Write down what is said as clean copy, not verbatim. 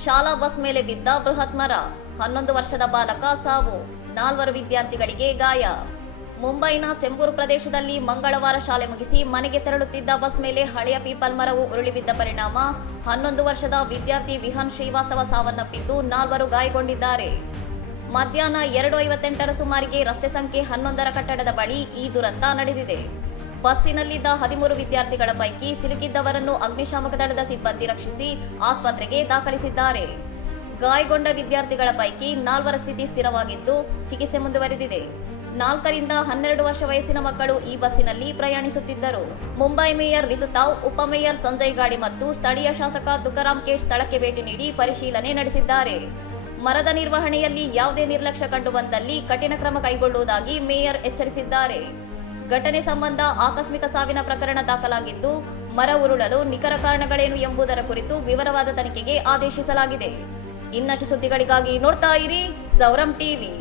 ಶಾಲಾ ಬಸ್ ಮೇಲೆ ಬಿದ್ದ ಬೃಹತ್ ಮರ, 11 ವರ್ಷದ ಬಾಲಕ ಸಾವು, 4 ವಿದ್ಯಾರ್ಥಿಗಳಿಗೆ ಗಾಯ. ಮುಂಬೈನ ಚೆಂಬೂರು ಪ್ರದೇಶದಲ್ಲಿ ಮಂಗಳವಾರ ಶಾಲೆ ಮುಗಿಸಿ ಮನೆಗೆ ತೆರಳುತ್ತಿದ್ದ ಬಸ್ ಮೇಲೆ ಹಳೆಯ ಪೀಪಲ್ ಮರವು ಉರುಳಿ ಬಿದ್ದ ಪರಿಣಾಮ 11 ವರ್ಷದ ವಿದ್ಯಾರ್ಥಿ ವಿಹಾನ್ ಶ್ರೀವಾಸ್ತವ ಸಾವನ್ನಪ್ಪಿದ್ದು 4 ಗಾಯಗೊಂಡಿದ್ದಾರೆ. ಮಧ್ಯಾಹ್ನ 2:58ರ ಸುಮಾರಿಗೆ ರಸ್ತೆ ಸಂಖ್ಯೆ 11ರ ಕಟ್ಟಡದ ಬಳಿ ಈ ದುರಂತ ನಡೆದಿದೆ. ಬಸ್ಸಿನಲ್ಲಿದ್ದ 13 ವಿದ್ಯಾರ್ಥಿಗಳ ಪೈಕಿ ಸಿಲುಕಿದ್ದವರನ್ನು ಅಗ್ನಿಶಾಮಕ ದಳದ ಸಿಬ್ಬಂದಿ ರಕ್ಷಿಸಿ ಆಸ್ಪತ್ರೆಗೆ ದಾಖಲಿಸಿದ್ದಾರೆ. ಗಾಯಗೊಂಡ ವಿದ್ಯಾರ್ಥಿಗಳ ಪೈಕಿ 4ರ ಸ್ಥಿತಿ ಸ್ಥಿರವಾಗಿದ್ದು ಚಿಕಿತ್ಸೆ ಮುಂದುವರೆದಿದೆ. 4ರಿಂದ 12 ವರ್ಷ ವಯಸ್ಸಿನ ಮಕ್ಕಳು ಈ ಬಸ್ಸಿನಲ್ಲಿ ಪ್ರಯಾಣಿಸುತ್ತಿದ್ದರು. ಮುಂಬೈ ಮೇಯರ್ ರಿತು ತಾವ್, ಉಪಮೇಯರ್ ಸಂಜಯ್ ಗಾಡಿ ಮತ್ತು ಸ್ಥಳೀಯ ಶಾಸಕ ತುಕಾರಾಮ್ ಖೇಡ್ ಸ್ಥಳಕ್ಕೆ ಭೇಟಿ ನೀಡಿ ಪರಿಶೀಲನೆ ನಡೆಸಿದ್ದಾರೆ. ಮರದ ನಿರ್ವಹಣೆಯಲ್ಲಿ ಯಾವುದೇ ನಿರ್ಲಕ್ಷ್ಯ ಕಂಡುಬಂದಲ್ಲಿ ಕಠಿಣ ಕ್ರಮ ಕೈಗೊಳ್ಳುವುದಾಗಿ ಮೇಯರ್ ಎಚ್ಚರಿಸಿದ್ದಾರೆ. ಘಟನೆ ಸಂಬಂಧ ಆಕಸ್ಮಿಕ ಸಾವಿನ ಪ್ರಕರಣ ದಾಖಲಾಗಿದ್ದು, ಮರ ಉರುಳಲು ನಿಖರ ಕಾರಣಗಳೇನು ಎಂಬುದರ ಕುರಿತು ವಿವರವಾದ ತನಿಖೆಗೆ ಆದೇಶಿಸಲಾಗಿದೆ. ಇನ್ನಷ್ಟು ಸುದ್ದಿಗಳಿಗಾಗಿ ನೋಡ್ತಾ ಇರಿ ಸೌರಂ ಟಿವಿ.